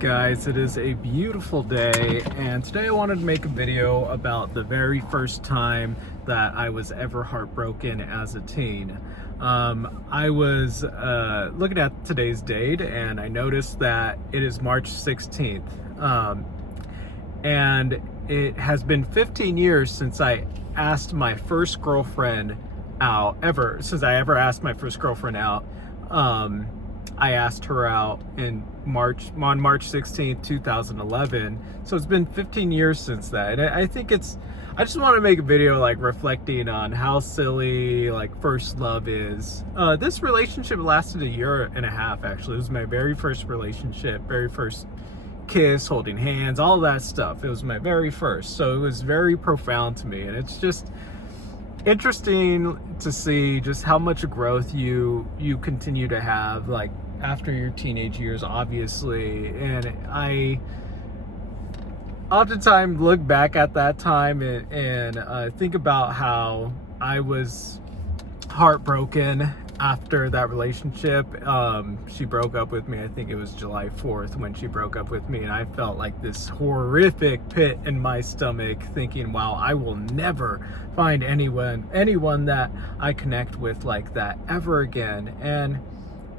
Guys, it is a beautiful day, and today I wanted to make a video about the very first time that I was ever heartbroken as a teen. I was looking at today's date, and I noticed that it is March 16th. And it has been 15 years since I asked my first girlfriend out, since I ever asked my first girlfriend out. I asked her out on March 16th, 2011. So it's been 15 years since that. And I think I just want to make a video like reflecting on how silly like first love is. This relationship lasted a year and a half, actually. It was my very first relationship, very first kiss, holding hands, all that stuff. It was my very first. So it was very profound to me. And it's just interesting to see just how much growth you continue to have like after your teenage years, obviously. And I oftentimes look back at that time and think about how I was heartbroken after that relationship. She broke up with me. I think it was July 4th when she broke up with me, and I felt like this horrific pit in my stomach, thinking, wow, I will never find anyone that I connect with like that ever again. And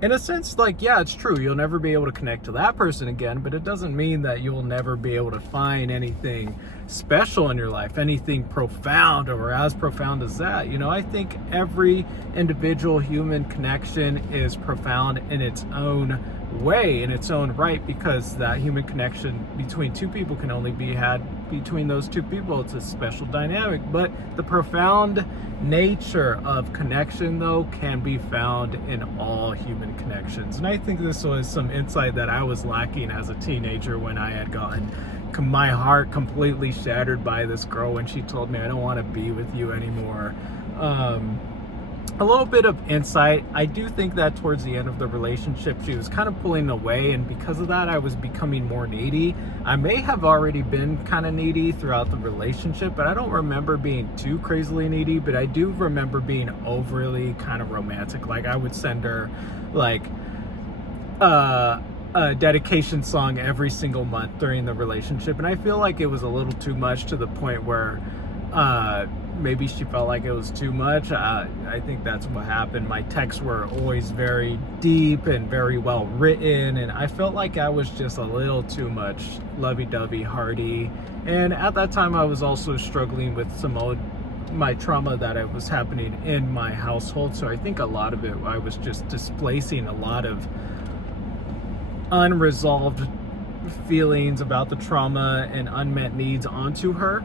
in a sense, like, yeah, it's true, you'll never be able to connect to that person again, but it doesn't mean that you'll never be able to find anything special in your life, anything profound or as profound as that. You know, I think every individual human connection is profound in its own way, in its own right, because that human connection between two people can only be had between those two people. It's a special dynamic. But the profound nature of connection, though, can be found in all human connections. And I think this was some insight that I was lacking as a teenager when I had gotten my heart completely shattered by this girl when she told me, I don't want to be with you anymore. A little bit of insight. I do think that towards the end of the relationship, she was kind of pulling away, and because of that, I was becoming more needy. I may have already been kind of needy throughout the relationship, but I don't remember being too crazily needy, but I do remember being overly kind of romantic. Like, I would send her like a dedication song every single month during the relationship, and I feel like it was a little too much, to the point where maybe she felt like it was too much. I think that's what happened. My texts were always very deep and very well written, and I felt like I was just a little too much lovey-dovey, hearty. And at that time, I was also struggling with my trauma that was happening in my household. So I think a lot of it, I was just displacing a lot of unresolved feelings about the trauma and unmet needs onto her.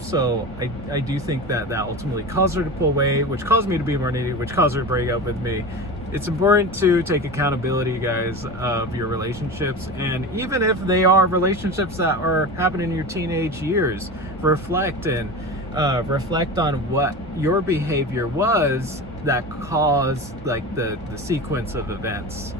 So I do think that ultimately caused her to pull away, which caused me to be more needy, which caused her to break up with me. It's important to take accountability, guys, of your relationships. And even if they are relationships that are happening in your teenage years, reflect on what your behavior was that caused like the sequence of events.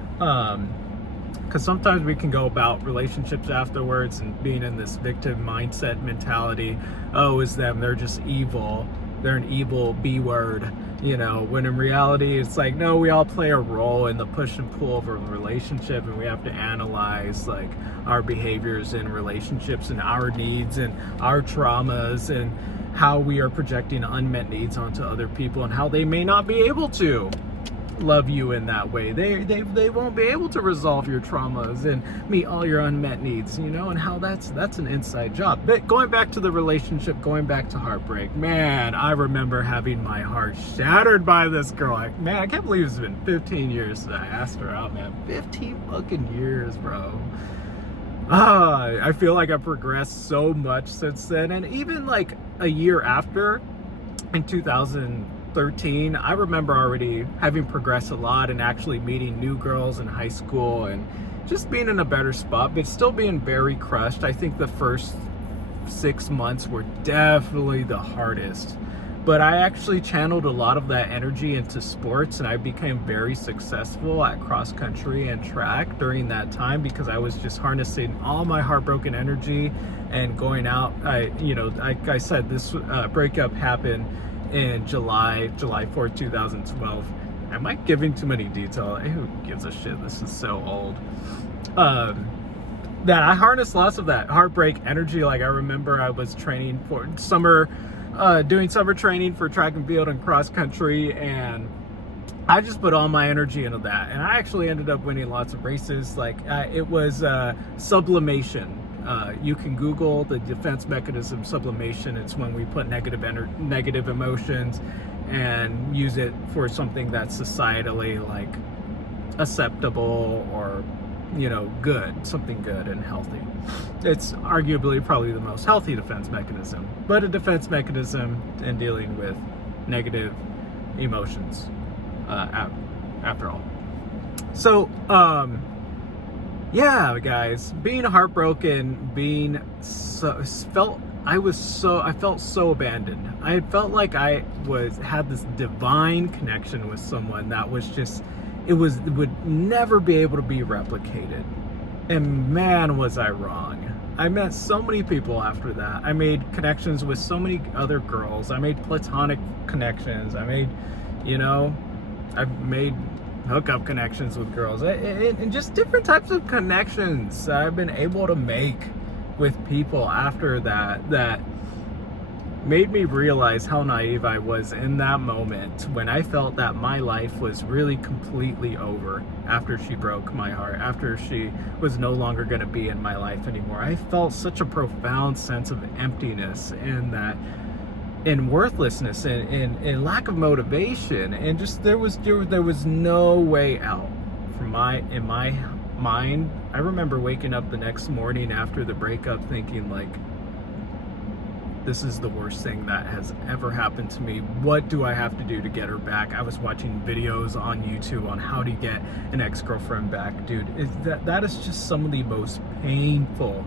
Because sometimes we can go about relationships afterwards and being in this victim mindset mentality. Oh, it's them, they're just evil, they're an evil B word, you know, when in reality it's like, no, we all play a role in the push and pull of a relationship, and we have to analyze like our behaviors in relationships and our needs and our traumas and how we are projecting unmet needs onto other people and how they may not be able to love you in that way. They won't be able to resolve your traumas and meet all your unmet needs, you know, and how that's an inside job. But going back to the relationship, going back to heartbreak, man, I remember having my heart shattered by this girl. Man, I can't believe it's been 15 years since I asked her out, man. 15 fucking years, bro. I feel like I've progressed so much since then. And even like a year after, in 2013, I remember already having progressed a lot and actually meeting new girls in high school and just being in a better spot, but still being very crushed. I think the first 6 months were definitely the hardest, but I actually channeled a lot of that energy into sports, and I became very successful at cross country and track during that time because I was just harnessing all my heartbroken energy and going out. Like I said, this breakup happened in July 4th, 2012. Am I giving too many details? Who gives a shit? This is so old. that I harnessed lots of that heartbreak energy. Like I remember I was training for summer, doing summer training for track and field and cross country, and I just put all my energy into that, and I actually ended up winning lots of races. Like it was sublimation. You can Google the defense mechanism sublimation. It's when we put negative emotions and use it for something that's societally like acceptable or, you know, good, something good and healthy. It's arguably probably the most healthy defense mechanism, but a defense mechanism in dealing with negative emotions, after all. So, yeah, guys, being heartbroken, I felt so abandoned. I felt like I had this divine connection with someone that was just, it would never be able to be replicated. And man, was I wrong. I met so many people after that. I made connections with so many other girls. I made platonic connections. I've made hookup connections with girls, and just different types of connections I've been able to make with people after that made me realize how naive I was in that moment when I felt that my life was really completely over after she broke my heart, after she was no longer going to be in my life anymore. I felt such a profound sense of emptiness and worthlessness and lack of motivation, and just there was no way out in my mind. I remember waking up the next morning after the breakup thinking like, this is the worst thing that has ever happened to me. What do I have to do to get her back? I was watching videos on YouTube on how to get an ex-girlfriend back. Dude, that is just some of the most painful,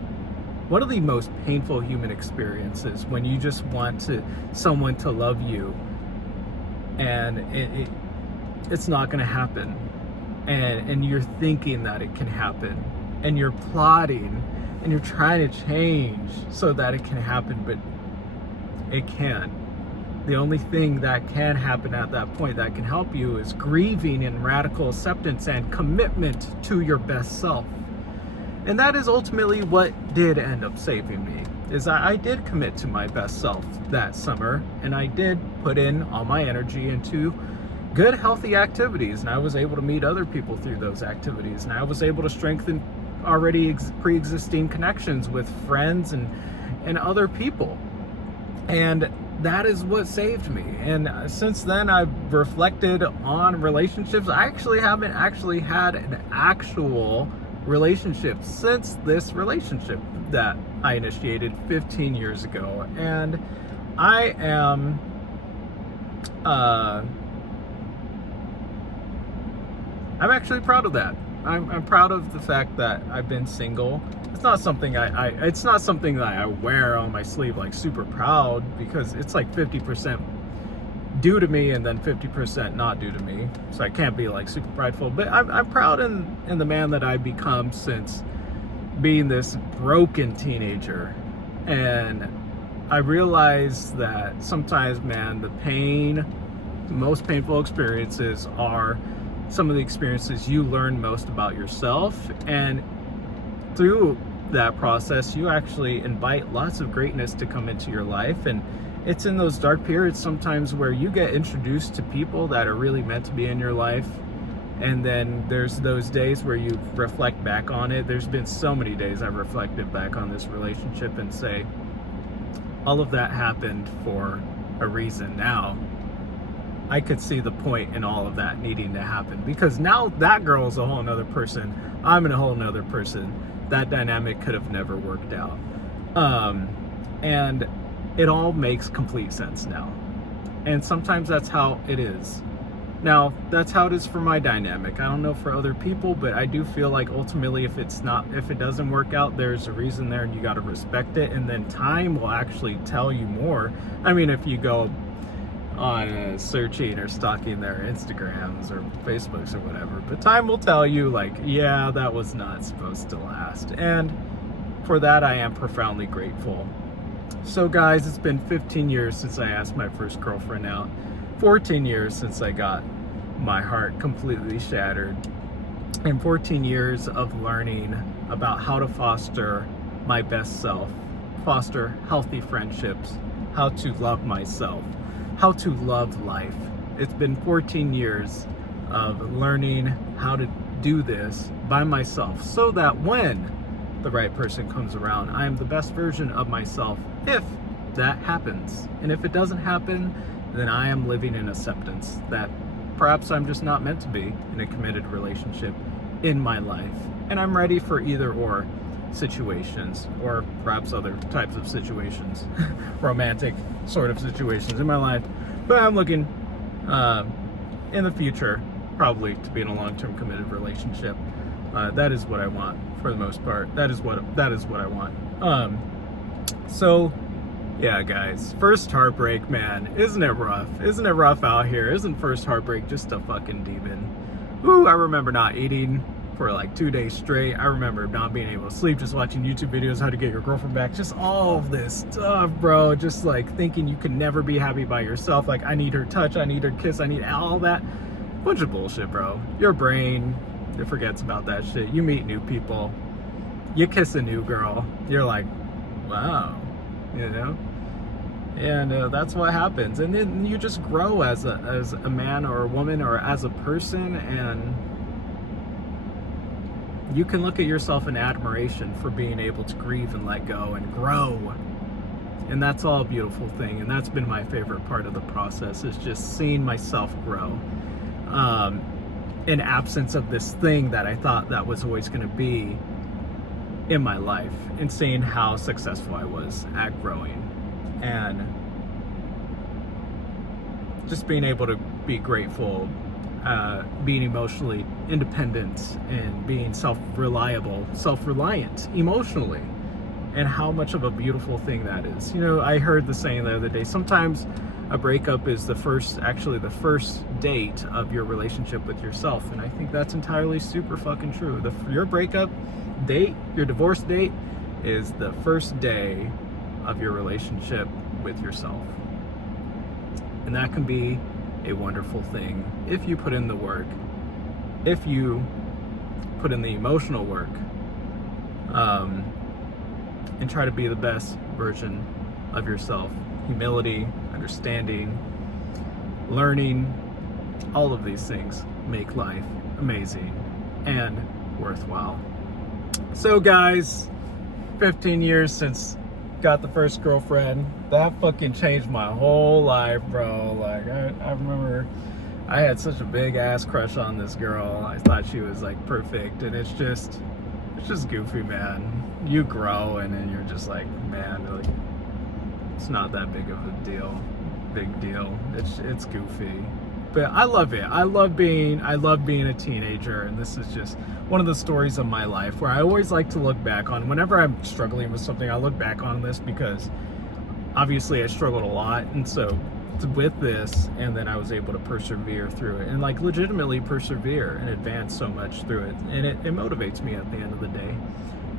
one of the most painful human experiences, when you just want someone to love you and it's not going to happen, and you're thinking that it can happen, and you're plotting and you're trying to change so that it can happen, but it can't. The only thing that can happen at that point that can help you is grieving and radical acceptance and commitment to your best self. And that is ultimately what did end up saving me, is I did commit to my best self that summer, and I did put in all my energy into good, healthy activities, and I was able to meet other people through those activities, and I was able to strengthen already pre-existing connections with friends and other people. And that is what saved me. And since then, I've reflected on relationships. I actually haven't actually had an actual relationship since this relationship that I initiated 15 years ago. And I am I'm actually proud of that. I'm proud of the fact that I've been single. It's not something it's not something that I wear on my sleeve, like super proud, because it's like 50% due to me and then 50% not due to me. So I can't be like super prideful, but I'm proud in the man that I've become since being this broken teenager. And I realized that sometimes, man, the most painful experiences are some of the experiences you learn most about yourself, and through that process you actually invite lots of greatness to come into your life. And it's in those dark periods sometimes where you get introduced to people that are really meant to be in your life, and then there's those days where you reflect back on it. There's been so many days I've reflected back on this relationship and say, all of that happened for a reason. Now I could see the point in all of that needing to happen, because now that girl is a whole nother person. I'm in a whole nother person. That dynamic could have never worked out. And it all makes complete sense now. And sometimes that's how it is. Now, that's how it is for my dynamic. I don't know for other people, but I do feel like ultimately if it doesn't work out, there's a reason there, and you got to respect it. And then time will actually tell you more. I mean, if you go on searching or stalking their Instagrams or Facebooks or whatever, but time will tell you, like, yeah, that was not supposed to last. And for that, I am profoundly grateful. So guys, it's been 15 years since I asked my first girlfriend out, 14 years since I got my heart completely shattered, and 14 years of learning about how to foster my best self, foster healthy friendships, how to love myself, how to love life. It's been 14 years of learning how to do this by myself so that when the right person comes around, I am the best version of myself if that happens. And if it doesn't happen, then I am living in acceptance that perhaps I'm just not meant to be in a committed relationship in my life. And I'm ready for either or situations, or perhaps other types of situations, romantic sort of situations in my life. But I'm looking in the future probably to be in a long-term committed relationship. That is what I want for the most part. That is what I want. So yeah, guys, first heartbreak, man, isn't it rough? Isn't it rough out here? Isn't first heartbreak just a fucking demon? Ooh, I remember not eating for like 2 days straight. I remember not being able to sleep, just watching YouTube videos, how to get your girlfriend back, just all of this stuff, bro. Just like thinking you can never be happy by yourself. Like, I need her touch, I need her kiss, I need all that. Bunch of bullshit, bro. Your brain, it forgets about that shit. You meet new people, you kiss a new girl, you're like, wow, you know? And that's what happens. And then you just grow as a man or a woman or as a person, and you can look at yourself in admiration for being able to grieve and let go and grow. And that's all a beautiful thing. And that's been my favorite part of the process, is just seeing myself grow. In absence of this thing that I thought that was always going to be in my life, and seeing how successful I was at growing. And just being able to be grateful, being emotionally independent, and being self-reliant emotionally, and how much of a beautiful thing that is. You know, I heard the saying the other day, sometimes a breakup is the first date of your relationship with yourself. And I think that's entirely super fucking true. Your breakup date, your divorce date, is the first day of your relationship with yourself. And that can be a wonderful thing if you put in the work, if you put in the emotional work, and try to be the best version of yourself. Humility, understanding, learning, all of these things make life amazing and worthwhile. So guys, 15 years since got the first girlfriend. That fucking changed my whole life, bro. Like, I remember I had such a big ass crush on this girl. I thought she was like perfect, and it's just goofy, man. You grow, and then you're just like, man, like, it's not that big of a deal. Big deal. It's goofy. But I love it. I love being a teenager, and this is just one of the stories of my life where I always like to look back on. Whenever I'm struggling with something, I look back on this, because obviously I struggled a lot, and so with this, and then I was able to persevere through it, and like legitimately persevere and advance so much through it, and it motivates me at the end of the day.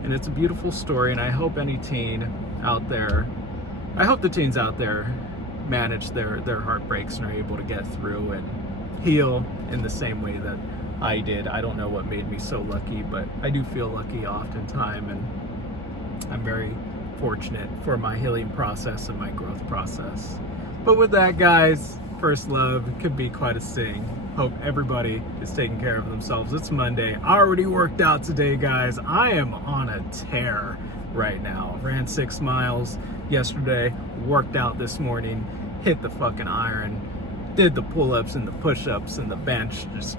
And it's a beautiful story, and I hope any teen out there, I hope the teens out there manage their heartbreaks and are able to get through and heal in the same way that I did. I don't know what made me so lucky, but I do feel lucky oftentimes, and I'm very fortunate for my healing process and my growth process. But with that, guys, first love could be quite a thing. Hope everybody is taking care of themselves. It's Monday. I already worked out today, guys. I am on a tear right now. Ran 6 miles yesterday, worked out this morning, hit the fucking iron, did the pull-ups and the push-ups and the bench, just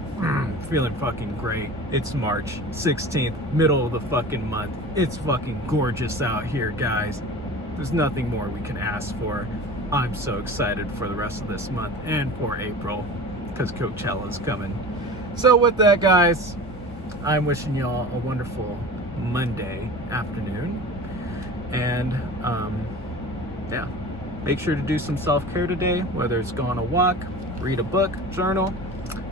feeling fucking great. It's March 16th, middle of the fucking month. It's fucking gorgeous out here, guys. There's nothing more we can ask for. I'm so excited for the rest of this month and for April, because Coachella's coming. So with that, guys, I'm wishing y'all a wonderful Monday afternoon. And yeah, make sure to do some self-care today, whether it's go on a walk, read a book, journal,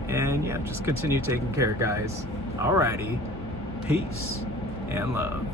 and yeah, just continue taking care, guys. Alrighty, peace and love.